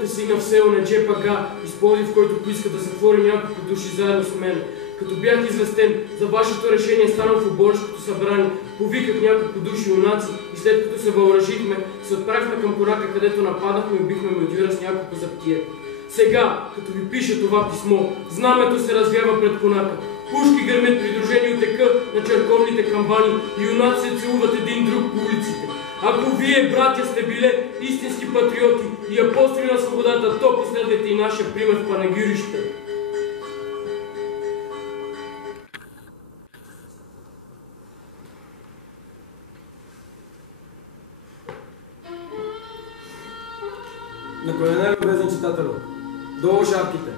те стигна в село на Джепага, използи, в който поиска да затвори няколко души заедно с мен. Като бях известен за вашето решение, станал в оборското събрание, повиках няколко души юнаци и след като се въоръжихме, се отправихме към Конака, където нападахме и убихме Мюдюра с няколко заптие. Сега, като ви пиша това писмо, знамето се развява пред Конака. Пушки гърмят придружени от ека на черковните камбани и юнаци се целуват един друг по улиците. Ако вие, братя, сте биле истински патриоти и апостоли на свободата, то последвайте и нашия пример в панагюрища. На колене, любезен читателю, долу шапките.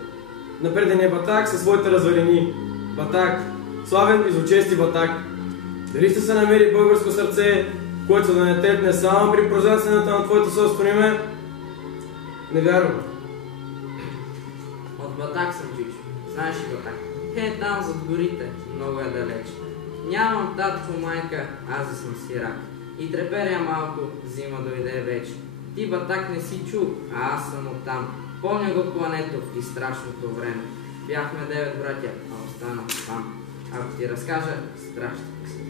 Напреден е Батак със своите развалини. Батак, славен и злочести Батак. Дали ще се намери българско сърце, което да не тепне само при произнасянето на твоето собствено име? Не вярвам. От Батак съм, чичо. Знаеш ли Батак? Там зад горите, много е далеч. Нямам татко, майка, аз съм сирак. И треперя малко, зима дойде вече. Ти, Батак, не си чул, а аз съм оттам. Помня го плането и страшното време. Бяхме 9 братя, а останах сам. Ако ти разкажа, страшно се.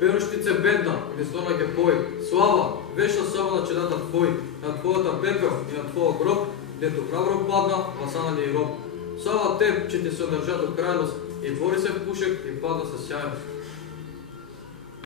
Перущице бедна, листона ге пой, слава, веша слава на чедата твой, на твоята пепел и на твоя гроб, дето храбро падна, васана ли роб. Слава теб, че ти се държа до крайност, и двори се в пушек и падна със сяйност.